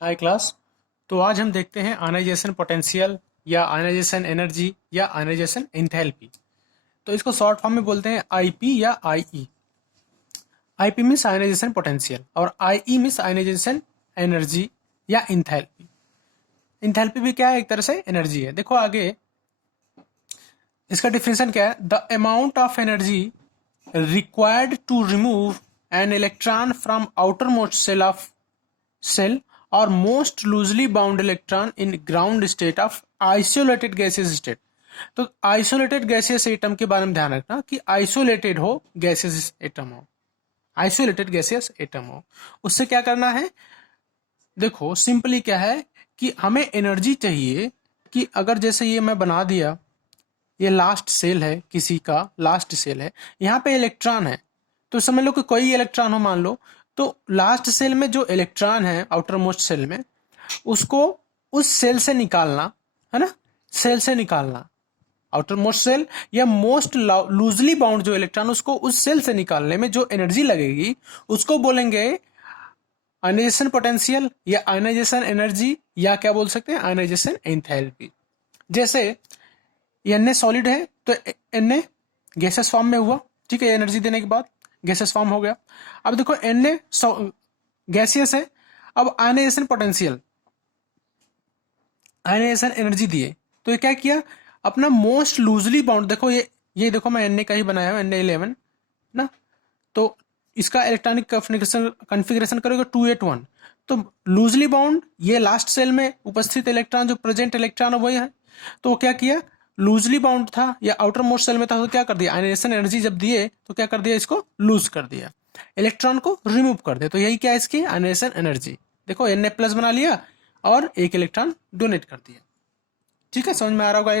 हाय class. तो आज हम देखते हैं आयनाइजेशन पोटेंशियल या आयनाइजेशन एनर्जी या आयनाइजेशन एंथैल्पी। तो इसको शॉर्ट फॉर्म में बोलते हैं आईपी या IE. IP means ionization potential और आईई मीन्स आयनाइजेशन एनर्जी या इंथैल्पी। इंथैल्पी भी क्या है? एक तरह से एनर्जी है। देखो आगे इसका डिफिनेशन क्या है। The amount of energy required to remove an electron from outermost shell of cell or most loosely bound electron in ground state of isolated gaseous state। तो आइसोलेटेड गैसियस एटम के बारे में ध्यान रखना कि isolated हो gaseous atom हो, isolated gaseous atom हो। उससे क्या करना है? देखो सिंपली क्या है कि हमें एनर्जी चाहिए कि अगर जैसे ये मैं बना दिया, ये लास्ट सेल है, किसी का लास्ट सेल है, यहाँ पे इलेक्ट्रॉन है, तो समझ लो कि कोई इलेक्ट्रॉन हो मान लो, तो लास्ट सेल में जो इलेक्ट्रॉन है आउटर मोस्ट सेल में, उसको उस सेल से निकालना है ना, सेल से निकालना आउटर मोस्ट सेल या मोस्ट लूजली बाउंड जो इलेक्ट्रॉन, उसको उस सेल से निकालने में जो एनर्जी लगेगी उसको बोलेंगे आयनाइजेशन पोटेंशियल या आयनाइजेशन एनर्जी, या क्या बोल सकते हैं, आयनाइजेशन एंथैल्पी। जैसे एन सॉलिड है तो एन गैसेस फॉर्म में हुआ, ठीक है, एनर्जी देने के बाद गैसेस फॉर्म हो गया। अब देखो एन गैसियस है, अब आयनाइजेशन पोटेंशियल, आयनाइजेशन एनर्जी दिए, तो ये क्या किया, अपना मोस्ट लूजली बाउंड, देखो ये देखो मैं एन का ही बनाया हूं, Na11 ना, तो इसका इलेक्ट्रॉनिक कॉन्फ़िगरेशन करोगे 281, तो लूजली बाउंड ये लास्ट सेल में उपस्थित इलेक्ट्रॉन, जो प्रेजेंट इलेक्ट्रॉन है वही है, तो क्या किया, लूजली बाउंड था या आउटर मोस्ट सेल में था, तो क्या कर दिया, आयनाइजेशन एनर्जी जब दिए तो क्या कर दिया, इसको लूज कर दिया, इलेक्ट्रॉन को रिमूव कर दिया। तो यही क्या है इसकी आयनाइजेशन एनर्जी। देखो Na+ बना लिया और एक इलेक्ट्रॉन डोनेट कर दिया। ठीक है, समझ में आ रहा होगा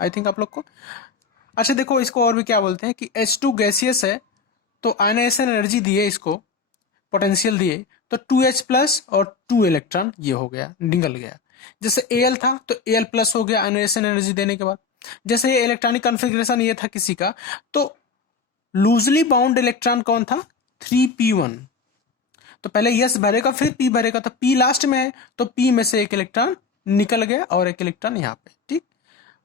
आई थिंक आप लोग को। अच्छा देखो इसको और भी क्या बोलते हैं कि H2 गैसियस है, तो आयनाइजेशन एनर्जी दिए, इसको पोटेंशियल दिए, तो 2H+ और 2 इलेक्ट्रॉन ये हो गया, निकल गया। जैसे Al था तो Al+ हो गया आयनाइजेशन एनर्जी देने के बाद। जैसे ये इलेक्ट्रॉनिक कॉन्फ़िगरेशन ये था किसी का, तो लूजली बाउंड इलेक्ट्रॉन कौन था, 3p1, तो पहले यस भरेगा फिर पी भरेगा, तो पी लास्ट में है, तो पी में से एक इलेक्ट्रॉन निकल गया और एक इलेक्ट्रॉन यहाँ पे, ठीक।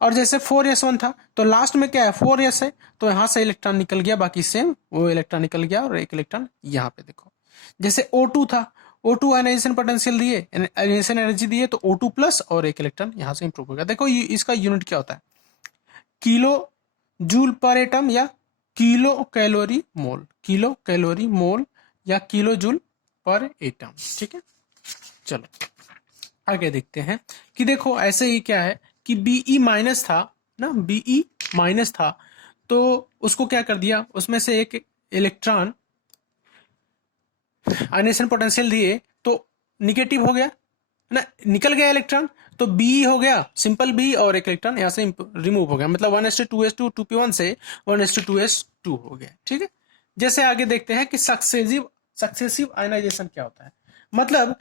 और जैसे 4s1 था तो लास्ट में क्या है, 4s है, तो यहाँ से इलेक्ट्रॉन निकल गया, बाकी सेम वो इलेक्ट्रॉन निकल गया और एक इलेक्ट्रॉन यहाँ पे देखो। जैसे O2 था, O2 आयनाइजेशन पोटेंशियल दिए, आयनाइजेशन एनर्जी दिए, तो O2+ और एक इलेक्ट्रॉन यहाँ से इंप्रूव हो गया। देखो इसका यूनिट क्या होता है, किलो जूल पर एटम या किलो कैलोरी मोल, किलो कैलोरी मोल या किलो जूल पर एटम, ठीक है। चलो आगे देखते हैं कि देखो ऐसे ही क्या है कि Be- था ना, Be- था, तो उसको क्या कर दिया, उसमें से एक इलेक्ट्रॉन आयनाइजेशन पोटेंशियल दिए तो निगेटिव हो गया ना, निकल गया इलेक्ट्रॉन, तो बी हो गया सिंपल बी और एक इलेक्ट्रॉन यहाँ से रिमूव हो गया, मतलब 1:2s2 2p1 से 1:2s2 हो गया, ठीक है। जैसे आगे देखते हैं कि सक्सेसिव सक्सेसिव आयनाइजेशन क्या होता है। मतलब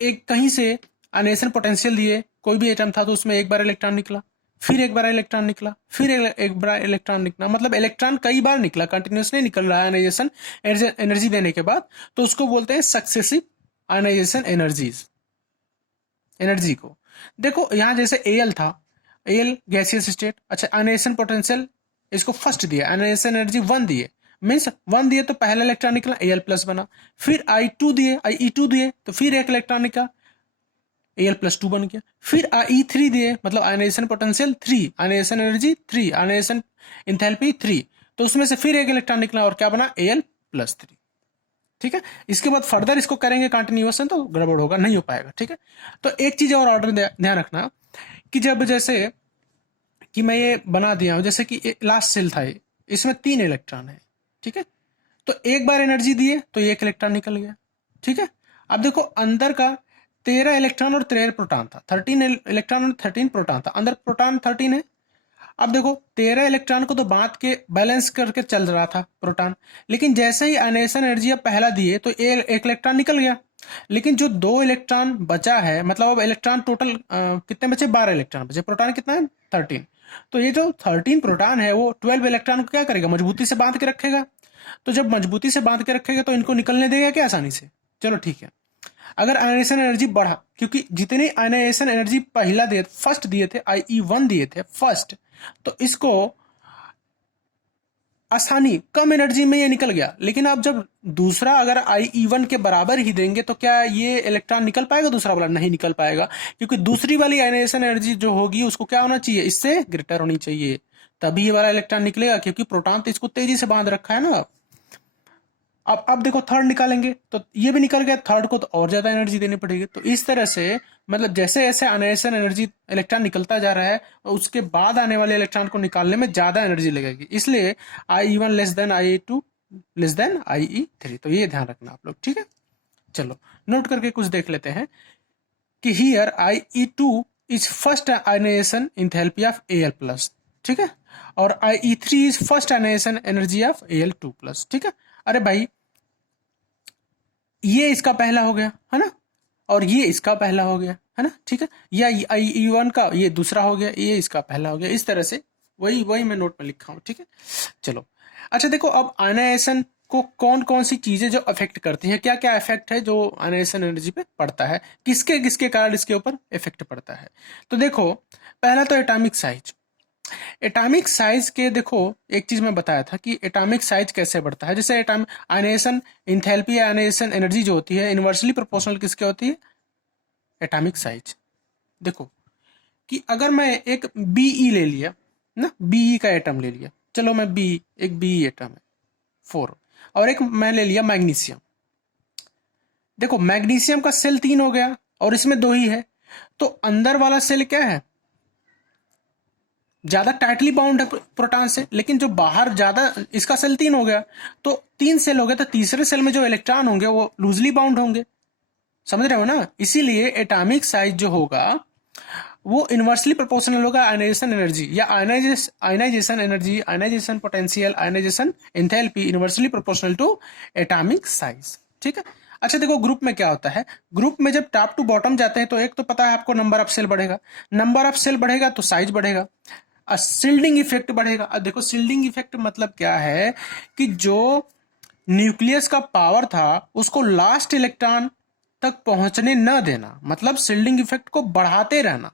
एक कहीं से आयनाइजेशन पोटेंशियल दिए, कोई भी एटम था तो उसमें एक बार इलेक्ट्रॉन निकला, फिर एक बार इलेक्ट्रॉन निकला, फिर एक बार इलेक्ट्रॉन निकला, मतलब इलेक्ट्रॉन कई बार निकला, कंटिन्यूसली निकल रहा है आयनाइजेशन एनर्जी देने के बाद, तो उसको बोलते हैं सक्सेसिव आयनाइजेशन एनर्जी को। देखो यहाँ जैसे एल था, एल गैसियस स्टेट, अच्छा आयनाइजेशन पोटेंशियल इसको फर्स्ट दिया, आयनाइजेशन एनर्जी 1 दिए, मीन्स 1 दिए तो पहला इलेक्ट्रॉन निकला, Al+ बना, फिर I2 दिए, IE2 दिए तो फिर एक इलेक्ट्रॉन निकला, Al+2 बन गया, फिर IE3 दिए, मतलब ionization potential 3, ionization energy 3, ionization enthalpy 3, तो उसमें से फिर एक इलेक्ट्रॉन निकला और क्या बना, Al+3, ठीक है। इसके बाद फर्दर इसको करेंगे कंटिन्यूएशन तो गड़बड़ होगा, नहीं हो पाएगा, ठीक है। तो एक चीज और ऑर्डर ध्यान रखना कि जब जैसे कि मैं ये बना दिया हूं, जैसे कि लास्ट सेल था ये, इसमें 3 इलेक्ट्रॉन है, ठीक है, तो एक बार एनर्जी दिए तो एक इलेक्ट्रॉन निकल गया, ठीक है। अब देखो अंदर का 13 इलेक्ट्रॉन और 13 प्रोटॉन था, 13 इलेक्ट्रॉन और 13 प्रोटॉन था, अंदर प्रोटॉन 13 है। अब देखो 13 इलेक्ट्रॉन को तो बांट के बैलेंस करके चल रहा था प्रोटॉन, लेकिन जैसे ही आयनाइजेशन एनर्जी अब पहला दिए तो एक इलेक्ट्रॉन निकल गया, लेकिन जो 2 इलेक्ट्रॉन बचा है, मतलब अब इलेक्ट्रॉन टोटल कितने बचे, 12 इलेक्ट्रॉन बचे, प्रोटॉन कितना है, 13, तो ये जो 13 प्रोटॉन है वो 12 इलेक्ट्रॉन को क्या करेगा, मजबूती से बांध के रखेगा, तो जब मजबूती से बांध के रखेगा तो इनको निकलने देगा क्या आसानी से, चलो ठीक है। अगर आयनाइजेशन एनर्जी बढ़ा, क्योंकि जितनी आयनाइजेशन एनर्जी पहला फर्स्ट दिए थे, IE1 दिए थे फर्स्ट, तो इसको आसानी कम एनर्जी में ये निकल गया। लेकिन आप जब दूसरा अगर IE1 के बराबर ही देंगे तो क्या ये इलेक्ट्रॉन निकल पाएगा? दूसरा वाला नहीं निकल पाएगा, क्योंकि दूसरी वाली आयनाइजेशन एनर्जी जो होगी उसको क्या होना चाहिए? इससे ग्रेटर होनी चाहिए, तभी ये वाला इलेक्ट्रॉन निकलेगा, क्योंकि प्रोटॉन तो इसको तेजी से बांध रखा है ना। अब देखो थर्ड निकालेंगे तो ये भी निकल गया, थर्ड को तो और ज्यादा एनर्जी देनी पड़ेगी। तो इस तरह से मतलब जैसे जैसे आयनाइजेशन एनर्जी इलेक्ट्रॉन निकलता जा रहा है, उसके बाद आने वाले इलेक्ट्रॉन को निकालने में ज्यादा एनर्जी लगेगी, इसलिए IE1 less than IE2 less than IE3। तो ये ध्यान रखना आप लोग, ठीक है। चलो नोट करके कुछ देख लेते हैं कि here IE2 is first ionization enthalpy of Al+, ठीक है, और IE3 is first ionization energy of Al2+, ठीक है। अरे भाई ये इसका पहला हो गया है ना, और ये इसका पहला हो गया है ना, ठीक है। या IE1 का ये दूसरा हो गया, ये इसका पहला हो गया, इस तरह से वही वही मैं नोट में लिखा हूं, ठीक है। चलो अच्छा देखो, अब आयनाइजेशन को कौन कौन सी चीजें जो अफेक्ट करती हैं, क्या क्या इफेक्ट है जो आयनाइजेशन एनर्जी पे पड़ता है, किसके किसके कारण इसके ऊपर इफेक्ट पड़ता है। तो देखो पहला तो एटॉमिक साइज। एटॉमिक साइज के देखो एक चीज मैं बताया था कि एटॉमिक साइज कैसे बढ़ता है। जैसे आयनाइजेशन इंथैल्पी या आयनाइजेशन एनर्जी जो होती है इनवर्सली प्रोपोर्शनल किसके होती है? Atomic size. देखो कि अगर मैं एक BE ले लिया ना, BE का एटम ले लिया, चलो मैं एक BE एटम है 4, और एक मैं ले लिया मैग्नीशियम। देखो मैग्नीशियम का सेल 3 हो गया और इसमें 2 ही है, तो अंदर वाला सेल क्या है? ज्यादा टाइटली बाउंड है प्रोटॉन से, लेकिन जो बाहर ज्यादा, इसका सेल 3 हो गया, तो 3 सेल हो गए, तो तीसरे सेल में जो इलेक्ट्रॉन होंगे वो लूजली बाउंड होंगे, समझ रहे हो ना। इसीलिए एटॉमिक साइज जो होगा वो इनवर्सली प्रोपोर्शनल होगा आयनाइजेशन एनर्जी या ionization energy, ionization potential, ionization enthalpy inversely proportional to atomic size, ठीक है। अच्छा देखो ग्रुप में क्या होता है, ग्रुप में जब टॉप टू बॉटम जाते हैं तो एक तो पता है आपको नंबर ऑफ सेल बढ़ेगा, नंबर ऑफ सेल बढ़ेगा तो साइज बढ़ेगा, शिल्डिंग इफेक्ट बढ़ेगा। अब देखो शिल्डिंग इफेक्ट मतलब क्या है कि जो न्यूक्लियस का पावर था उसको लास्ट इलेक्ट्रॉन तक पहुंचने न देना, मतलब शिल्डिंग इफेक्ट को बढ़ाते रहना।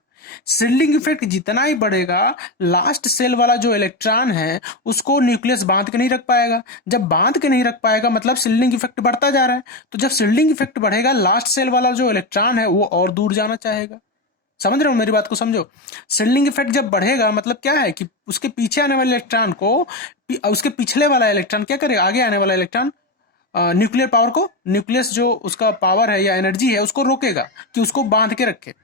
शिल्डिंग इफेक्ट जितना ही बढ़ेगा, लास्ट सेल वाला जो इलेक्ट्रॉन है उसको न्यूक्लियस बांध के नहीं रख पाएगा। जब बांध के नहीं रख पाएगा मतलब शिल्डिंग इफेक्ट बढ़ता जा रहा है, तो जब शिल्डिंग इफेक्ट बढ़ेगा लास्ट सेल वाला जो इलेक्ट्रॉन है वो और दूर जाना चाहेगा। समझ रहे हो मेरी बात को? समझो, शिल्डिंग इफेक्ट जब बढ़ेगा मतलब क्या है कि उसके पीछे आने वाले इलेक्ट्रॉन को, उसके पिछले वाला इलेक्ट्रॉन क्या करेगा, आगे आने वाला इलेक्ट्रॉन न्यूक्लियर पावर को, न्यूक्लियस जो उसका पावर है या एनर्जी है उसको रोकेगा कि उसको बांध के रखे।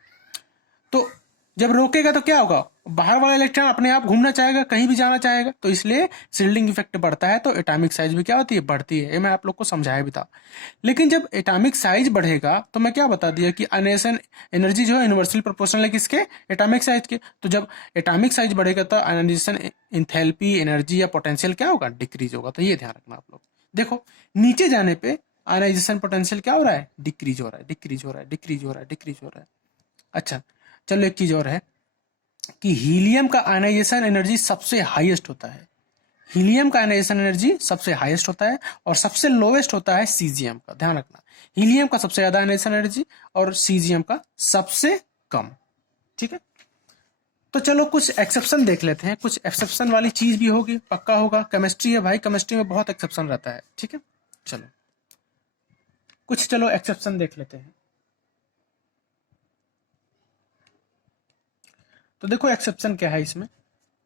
तो जब रोकेगा तो क्या होगा, बाहर वाला इलेक्ट्रॉन अपने आप घूमना चाहेगा, कहीं भी जाना चाहेगा, तो इसलिए शिल्डिंग इफेक्ट बढ़ता है, तो एटॉमिक साइज भी क्या होती है, बढ़ती है। ये मैं आप लोग को समझाया भी था। लेकिन जब एटॉमिक साइज बढ़ेगा तो मैं क्या बता दिया कि आयनाइजेशन एनर्जी जो है यूनिवर्सल प्रोपोर्शनल है किसके, एटॉमिक साइज के। तो जब एटॉमिक साइज बढ़ेगा तो आयनाइजेशन इंथैल्पी एनर्जी या पोटेंशियल क्या होगा, डिक्रीज होगा। तो ये ध्यान रखना आप लोग। देखो नीचे जाने पे आयनाइजेशन पोटेंशियल क्या हो रहा है, डिक्रीज हो रहा है, डिक्रीज हो रहा है, डिक्रीज हो रहा है, डिक्रीज हो रहा है। अच्छा चलो एक चीज और है कि हीलियम का आयनाइजेशन एनर्जी सबसे हाईएस्ट होता है। हीलियम का आयनाइजेशन एनर्जी सबसे हाईएस्ट होता है और सबसे लोवेस्ट होता है सीजियम का। ध्यान रखना, हीलियम का सबसे ज्यादा आयनाइजेशन एनर्जी और सीजियम का सबसे कम, ठीक है। तो चलो कुछ एक्सेप्शन देख लेते हैं, कुछ एक्सेप्शन वाली चीज भी होगी, पक्का होगा। केमिस्ट्री है भाई, केमिस्ट्री में बहुत एक्सेप्शन रहता है, ठीक है। चलो कुछ चलो एक्सेप्शन देख लेते हैं। तो देखो एक्सेप्शन क्या है इसमें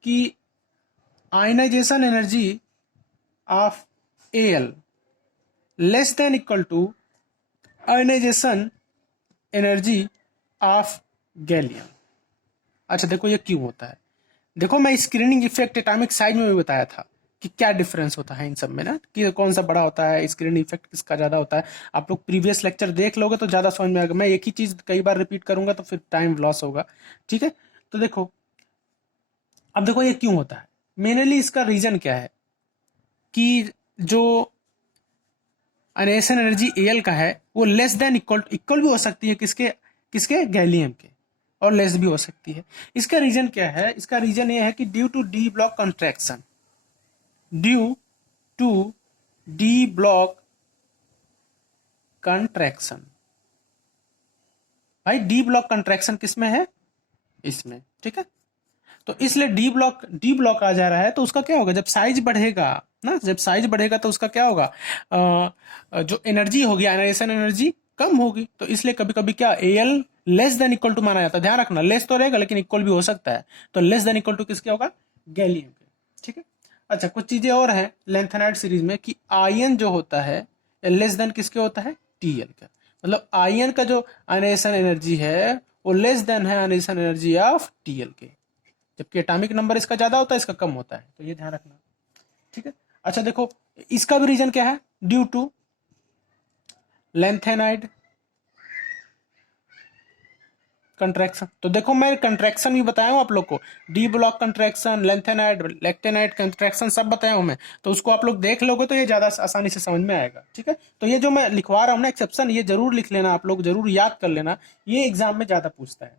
कि ionization energy of Al less than equal to ionization energy of gallium. अच्छा देखो ये क्यों होता है, देखो मैं स्क्रीनिंग इफेक्ट एटॉमिक साइज में भी बताया था कि क्या डिफरेंस होता है इन सब में ना, कि कौन सा बड़ा होता है, स्क्रीनिंग इफेक्ट किसका ज्यादा होता है। आप लोग प्रीवियस लेक्चर देख लोगे तो ज्यादा समझ में आएगा, मैं एक ही चीज कई बार रिपीट करूंगा तो फिर टाइम लॉस होगा, ठीक है। तो देखो अब देखो ये क्यों होता है, मेनली इसका रीजन क्या है कि जो आयनाइजेशन एनर्जी Al का है वो लेस देन इक्वल भी हो सकती है किसके, किसके, गैलियम के, और लेस भी हो सकती है। इसका रीजन क्या है, इसका रीजन ये है कि due to d block contraction, due to d block contraction, भाई डी ब्लॉक कंट्रैक्शन किस में है, इसमें, ठीक है। तो इसलिए डी ब्लॉक आ जा रहा है, तो उसका क्या होगा, जब साइज बढ़ेगा ना, जब साइज बढ़ेगा तो उसका क्या होगा, जो एनर्जी होगी, आयनाइजेशन एनर्जी कम होगी। तो इसलिए कभी कभी क्या Al less than equal to माना जाता है, ध्यान रखना, लेस तो रहेगा लेकिन इक्वल भी हो सकता है। तो लेस देन इक्वल टू किसके होगा, गैलियम के, ठीक है। अच्छा, कुछ चीजें और हैं लेंथेनाइड सीरीज में कि आयन जो होता है लेस देन किसके होता है, टीएल का। मतलब आयन का जो आयनाइजेशन एनर्जी है वो लेस देन है आयनाइजेशन एनर्जी ऑफ टीएल के, जबकि एटॉमिक नंबर इसका ज्यादा होता है, इसका कम होता है। तो ये ध्यान रखना, ठीक है। अच्छा देखो, इसका भी रीजन क्या है, ड्यू टू लेंथेनाइड कंट्रैक्शन। तो देखो मैं कंट्रैक्शन भी बताया हूं आप लोग को, D block contraction, lanthanide, lanthanide contraction सब बताया हूं मैं। तो उसको आप लोग देख लोगे तो ये ज्यादा आसानी से समझ में आएगा, ठीक है। तो ये जो मैं लिखवा रहा हूं ना एक्सेप्शन, ये जरूर लिख लेना, आप लोग जरूर याद कर लेना, ये एग्जाम में ज्यादा पूछता है।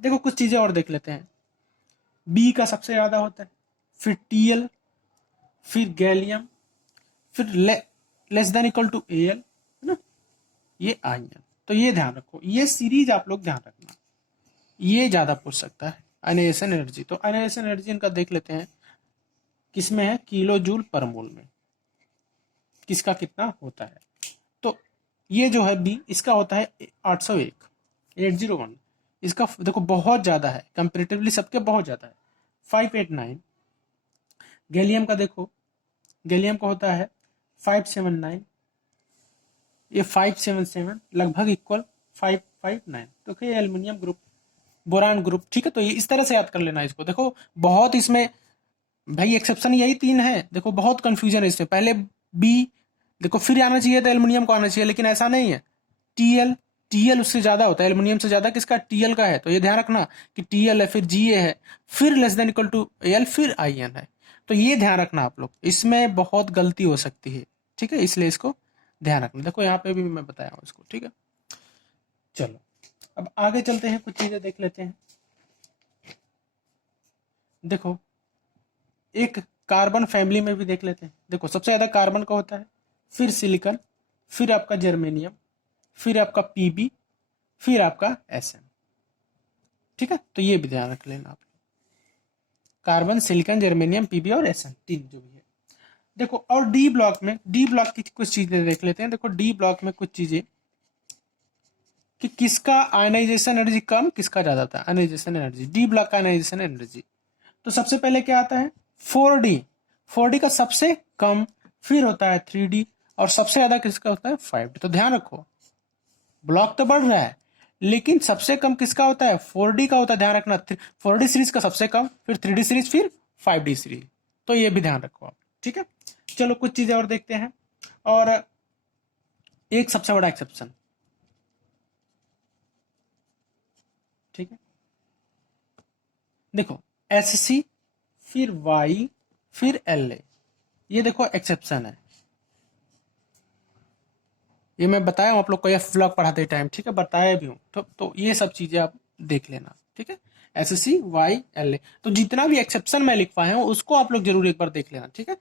देखो कुछ चीजें और देख लेते हैं, बी का सबसे ज्यादा होता है, फिर टीएल, फिर गैलियम, फिर less than equal to Al, है ना, ये आयन। तो ये ध्यान रखो, ये सीरीज आप लोग ध्यान रखना, ये ज्यादा पूछ सकता है आयनाइजेशन एनर्जी। तो आयनाइजेशन एनर्जी इनका देख लेते हैं, किसमें है, किलो जूल पर मोल में किसका कितना होता है। तो ये जो है बी, इसका होता है 801, 801। इसका देखो बहुत ज्यादा है, कंपेरेटिवली सबके बहुत ज्यादा है, 589। गैलियम का देखो, गैलियम का होता है 579, ये 577, लगभग इक्वल 559। तो क्या एल्युमिनियम ग्रुप, बोरान ग्रुप, ठीक है। तो ये इस तरह से याद कर लेना इसको। देखो बहुत इसमें भाई एक्सेप्शन यही तीन है, देखो बहुत कंफ्यूजन है इसमें, पहले बी देखो, फिर आना चाहिए था एल्युमिनियम को आना चाहिए, लेकिन ऐसा नहीं है। टीएल, टीएल उससे ज्यादा होता है, एल्युमिनियम से ज्यादा किसका, टीएल का है। तो ये ध्यान रखना कि टीएल है, फिर जीए है, फिर less than equal to Al, फिर आईएन है। तो ये ध्यान रखना आप लोग, इसमें बहुत गलती हो सकती है, ठीक है, इसलिए इसको ध्यान रखना। देखो यहाँ पे भी मैं बताया हूँ इसको, ठीक है। चलो अब आगे चलते हैं, कुछ चीजें देख लेते हैं। देखो एक कार्बन फैमिली में भी देख लेते हैं। देखो सबसे ज्यादा कार्बन का होता है, फिर सिलिकॉन, फिर आपका जर्मेनियम, फिर आपका पीबी, फिर आपका एसएम, ठीक है। तो ये भी ध्यान रख लेना आप, कार्बन, सिलिकॉन, जर्मेनियम, पीबी और एसएम, तीन जो भी है। देखो और डी ब्लॉक में, डी ब्लॉक की कुछ चीजें देख लेते हैं। देखो डी ब्लॉक में कुछ चीजें कि किसका आयनाइजेशन एनर्जी कम, किसका ज्यादा था आयनाइजेशन एनर्जी, डी ब्लॉक का आयनाइजेशन एनर्जी। तो सबसे पहले क्या आता है, 4D, 4D का सबसे कम, फिर होता है 3D, और सबसे ज्यादा किसका होता है 5D। तो ध्यान रखो, ब्लॉक तो बढ़ रहा है लेकिन सबसे कम किसका होता है, 4D का होता है, ध्यान रखना। 4D सीरीज का सबसे कम, फिर 3D सीरीज, फिर 5D सीरीज। तो ये भी ध्यान रखो आप, ठीक है। चलो कुछ चीजें और देखते हैं, और एक सबसे बड़ा एक्सेप्शन, ठीक है। देखो SC, फिर Y, फिर LA, ये देखो एक्सेप्शन है, ये मैं बताया हूँ आप लोग को, एफ ब्लॉक पढ़ाते टाइम, ठीक है, बताया भी हूँ। तो ये सब चीजें आप देख लेना, ठीक है। SC, Y, LA, तो जितना भी एक्सेप्शन मैं लिखवाया हूँ उसको आप लोग जरूर एक बार देख लेना, ठीक है।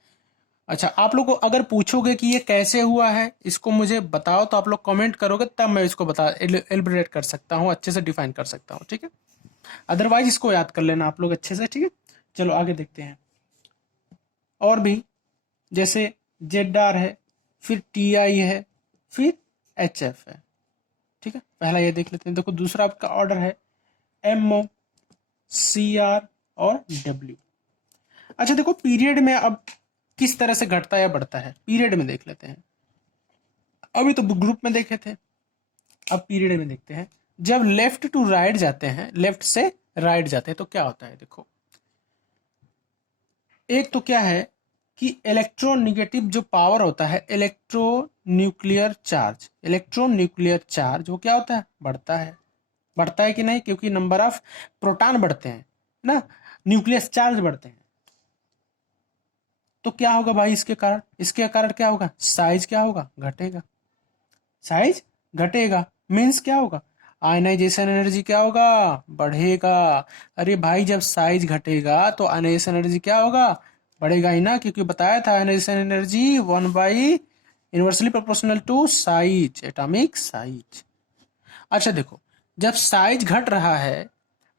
अच्छा, आप लोग को अगर पूछोगे कि ये कैसे हुआ है, इसको मुझे बताओ, तो आप लोग कमेंट करोगे तब मैं इसको बता एलिब्रेट कर सकता हूँ, अच्छे से डिफाइन कर सकता हूँ, ठीक है। अदरवाइज इसको याद कर लेना आप लोग अच्छे से, ठीक है। चलो आगे देखते हैं, और भी जैसे ZR है, फिर TI है, फिर HF है, ठीक है। पहला ये देख लेते हैं। देखो दूसरा आपका ऑर्डर है MO, CR और W। अच्छा देखो पीरियड में अब किस तरह से घटता है या बढ़ता है, पीरियड में देख लेते हैं। अभी तो ग्रुप में देखे थे, अब पीरियड में देखते हैं। जब लेफ्ट टू राइट जाते हैं, लेफ्ट से राइट जाते हैं, तो क्या होता है, देखो एक तो क्या है कि इलेक्ट्रोनिगेटिव जो पावर होता है, इलेक्ट्रोन्यूक्लियर चार्ज, इलेक्ट्रोन्यूक्लियर चार्ज वो क्या होता है, बढ़ता है। बढ़ता है कि नहीं, क्योंकि नंबर ऑफ प्रोटॉन बढ़ते हैं ना, न्यूक्लियस चार्ज बढ़ते हैं। तो क्या होगा भाई, इसके कारण क्या होगा, साइज क्या होगा, घटेगा, साइज घटेगा, मीन्स क्या होगा, आयनाइजेशन एनर्जी क्या होगा, बढ़ेगा। अरे भाई जब साइज घटेगा तो आयनाइजेशन एनर्जी क्या होगा, बढ़ेगा ही ना, क्योंकि बताया था ionization energy 1 inversely proportional to size, atomic size. अच्छा देखो, जब साइज घट रहा है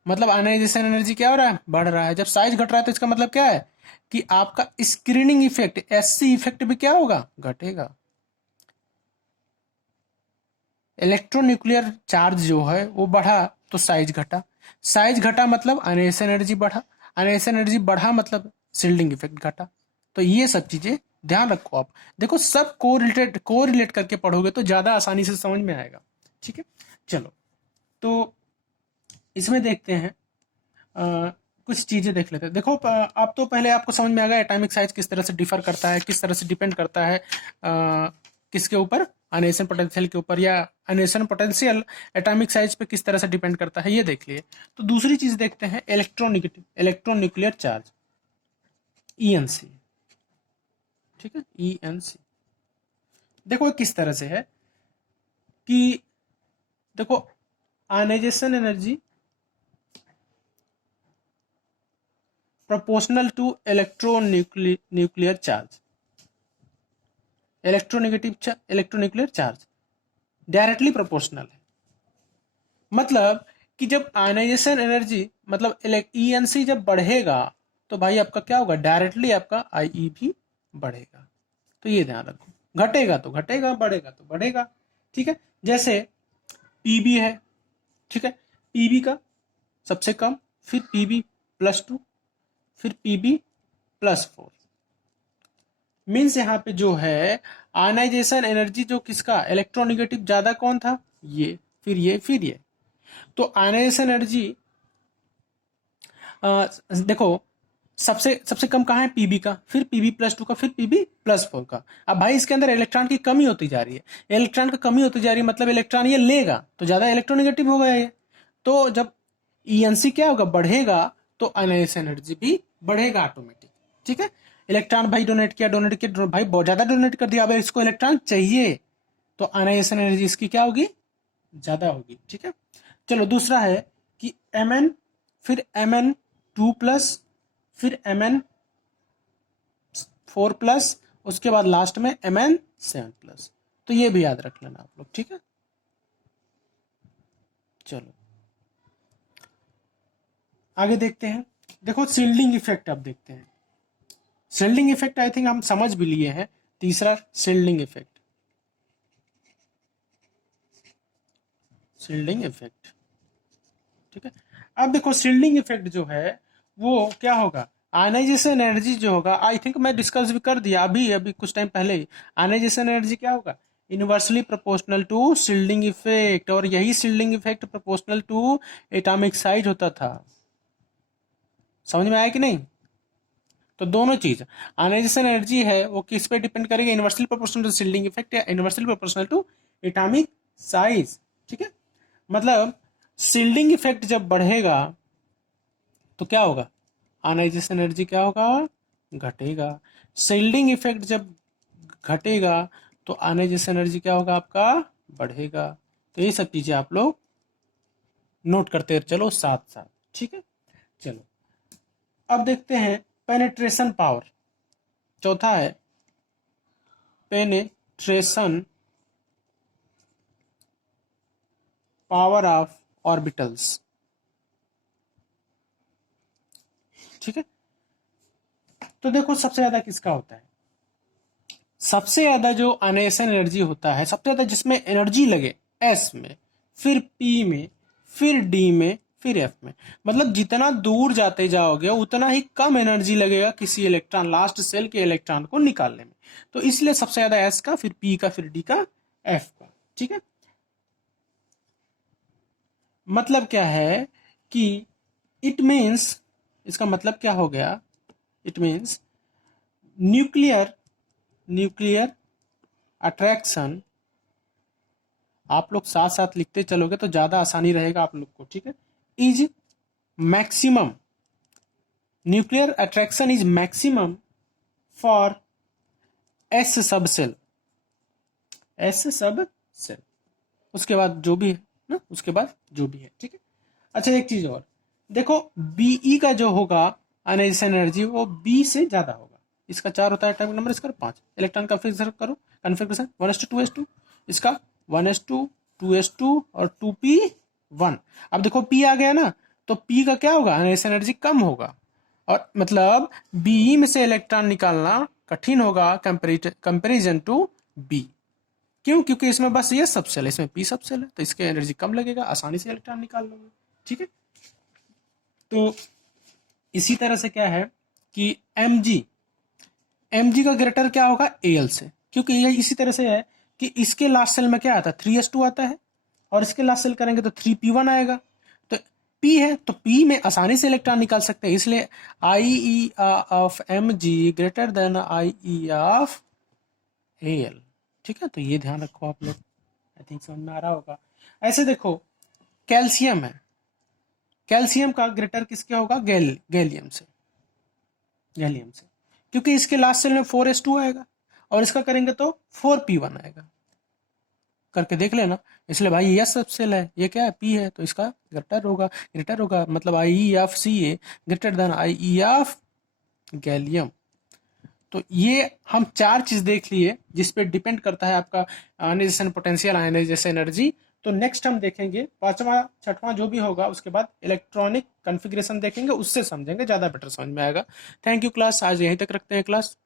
मतलब आयनाइजेशन एनर्जी क्या हो रहा है, बढ़ रहा है। जब साइज घट रहा है तो इसका मतलब क्या है कि आपका स्क्रीनिंग इफेक्ट, एससी इफेक्ट भी क्या होगा, घटेगा। इलेक्ट्रोन्यूक्लियर चार्ज जो है वो बढ़ा तो साइज घटा, साइज घटा मतलब आयनाइजेशन एनर्जी बढ़ा, आयनाइजेशन एनर्जी बढ़ा मतलब शील्डिंग इफेक्ट घटा। तो ये सब चीजें ध्यान रखो आप। देखो सब को रिलेट करके पढ़ोगे तो ज्यादा आसानी से समझ में आएगा। ठीक है, चलो तो इसमें देखते हैं कुछ चीजें देख लेते हैं। देखो आप तो पहले आपको समझ में आ गया एटॉमिक साइज किस तरह से डिफर करता है, किस तरह से डिपेंड करता है किसके ऊपर, अनेसन पोटेंशियल के ऊपर, या अनेसन पोटेंशियल एटॉमिक साइज पे किस तरह से डिपेंड करता है, ये देख लिए। तो दूसरी चीज देखते हैं इलेक्ट्रोनिगेटिव इलेक्ट्रोन्यूक्लियर चार्ज, ईएनसी। ठीक है, ईएनसी देखो किस तरह से है कि देखो ionization energy proportional to electronuclear charge, electronuclear charge directly proportional है। मतलब कि जब आयनाइजेशन एनर्जी मतलब ईएनसी जब बढ़ेगा तो भाई आपका क्या होगा, डायरेक्टली आपका आईई भी बढ़ेगा। तो ये ध्यान रखो, घटेगा तो घटेगा, बढ़ेगा तो बढ़ेगा। ठीक है, जैसे पीबी है, ठीक है, पीबी का सबसे कम, फिर पीबी +2, फिर पीबी +4। मीन्स यहाँ पे जो है आयनाइजेशन एनर्जी जो किसका, इलेक्ट्रोनिगेटिव ज्यादा कौन था, ये, फिर ये, फिर ये। तो आयनाइजेशन एनर्जी देखो सबसे सबसे कम कहाँ है, पीबी का, फिर पीबी+2 का, फिर पीबी+4 का। अब भाई इसके अंदर इलेक्ट्रॉन की कमी होती जा रही है, इलेक्ट्रॉन की कमी होती जा रही है मतलब इलेक्ट्रॉन ये लेगा तो ज्यादा इलेक्ट्रोनिगेटिव हो गया ये। तो जब ईएनसी क्या होगा, बढ़ेगा तो आयनाइजेशन एनर्जी भी बढ़ेगा ऑटोमेटिक। ठीक है, इलेक्ट्रॉन भाई डोनेट किया भाई बहुत ज्यादा डोनेट कर दिया, अब इसको इलेक्ट्रॉन चाहिए तो आयनाइजेशन एनर्जी इसकी क्या होगी, ज्यादा होगी। ठीक है, चलो दूसरा है कि Mn, फिर Mn2+, फिर Mn4+, उसके बाद लास्ट में Mn7+। तो ये भी याद रख लेना आप लोग। ठीक है, चलो आगे देखते हैं। देखो शील्डिंग इफेक्ट अब देखते हैं। शील्डिंग इफेक्ट आई थिंक हम समझ भी लिए हैं। तीसरा शील्डिंग इफेक्ट, शील्डिंग इफेक्ट। ठीक है, अब देखो शील्डिंग इफेक्ट जो है वो क्या होगा, आयनाइजेशन एनर्जी जो होगा, आई थिंक मैं डिस्कस भी कर दिया अभी अभी कुछ टाइम पहले ही। आयनाइजेशन एनर्जी क्या होगा, inversely proportional to shielding effect, और यही shielding effect proportional to atomic size होता था। समझ में आया कि नहीं। तो दोनों चीज, आयनाइजेशन एनर्जी है वो किस पे डिपेंड करेगा, inversely proportional to shielding effect या inversely proportional to atomic size. ठीक है, मतलब शील्डिंग इफेक्ट जब बढ़ेगा तो क्या होगा, आयनाइजेशन एनर्जी क्या होगा, घटेगा। शील्डिंग इफेक्ट जब घटेगा तो आयनाइजेशन एनर्जी क्या होगा आपका, बढ़ेगा। तो ये सब चीजें आप लोग नोट करते चलो साथ साथ। ठीक है, चलो अब देखते हैं पेनेट्रेशन पावर। चौथा है पेनेट्रेशन पावर ऑफ ऑर्बिटल्स। ठीक है, तो देखो सबसे ज्यादा किसका होता है, सबसे ज्यादा जो आयनाइजेशन एनर्जी होता है, सबसे ज्यादा जिसमें एनर्जी लगे, एस में, फिर पी में, फिर डी में, फिर एफ में। मतलब जितना दूर जाते जाओगे उतना ही कम एनर्जी लगेगा किसी इलेक्ट्रॉन, लास्ट सेल के इलेक्ट्रॉन को निकालने में। तो इसलिए सबसे ज्यादा एस का, फिर पी का, फिर डी का, एफ का। ठीक है, मतलब क्या है कि इट मीन्स, इसका मतलब क्या हो गया, it means nuclear nuclear attraction, आप लोग साथ साथ लिखते चलोगे तो ज्यादा आसानी रहेगा आप लोग को। ठीक है, is maximum, nuclear attraction is maximum for S सब सेल, एस सब सेल, उसके बाद जो भी है ना, उसके बाद जो भी है। ठीक है, अच्छा एक चीज और देखो, बीई का जो होगा आयनाइजेशन एनर्जी वो बी से ज्यादा होगा। इसका 4 होता है एटॉमिक नंबर, इसका 5। इलेक्ट्रॉन कन्फिग्रेशन करो, कन्फिग्रेशन 1:2:2, इसका 1:2:2 और 2p 1। अब देखो P आ गया ना, तो P का क्या होगा, आयनाइजेशन एनर्जी कम होगा, और मतलब बी में से इलेक्ट्रॉन निकालना कठिन होगा कंपेरिजन टू बी। क्यों? क्योंकि इसमें बस ये सब सेल है, इसमें पी सब सेल है, तो इसके एनर्जी कम लगेगा, आसानी से इलेक्ट्रॉन निकाल लोगे। ठीक है, तो इसी तरह से क्या है कि एम जी का ग्रेटर क्या होगा एल से, क्योंकि यह इसी तरह से है कि इसके लास्ट सेल में क्या आता है 3s2 आता है, और इसके लास्ट सेल करेंगे तो 3p1 आएगा। तो p है तो p में आसानी से इलेक्ट्रॉन निकाल सकते हैं, इसलिए I E of M G greater than I E of A L. ठीक है, तो ये ध्यान रखो आप लोग, आई थिंक समझ में आ रहा होगा। ऐसे देखो कैल्शियम है, कैल्शियम का ग्रेटर किसके होगा, गैलियम से, गैलियम से, क्योंकि इसके लास्ट सेल में 4s2 आएगा, और इसका करेंगे तो 4p1 आएगा। करके देख लेना। इसलिए भाई ये सब सेल है, ये क्या है पी है, तो इसका ग्रेटर होगा मतलब I E of C A greater than I E of gallium. तो ये हम 4 चीज देख लिए जिस पे डिपेंड करता है आपका आयनाइजेशन पोटेंशियल, आयनाइजेशन एनर्जी। तो नेक्स्ट हम देखेंगे 5वां 6वां जो भी होगा, उसके बाद इलेक्ट्रॉनिक कॉन्फ़िगरेशन देखेंगे, उससे समझेंगे, ज़्यादा बेटर समझ में आएगा। थैंक यू क्लास, आज यहीं तक रखते हैं क्लास।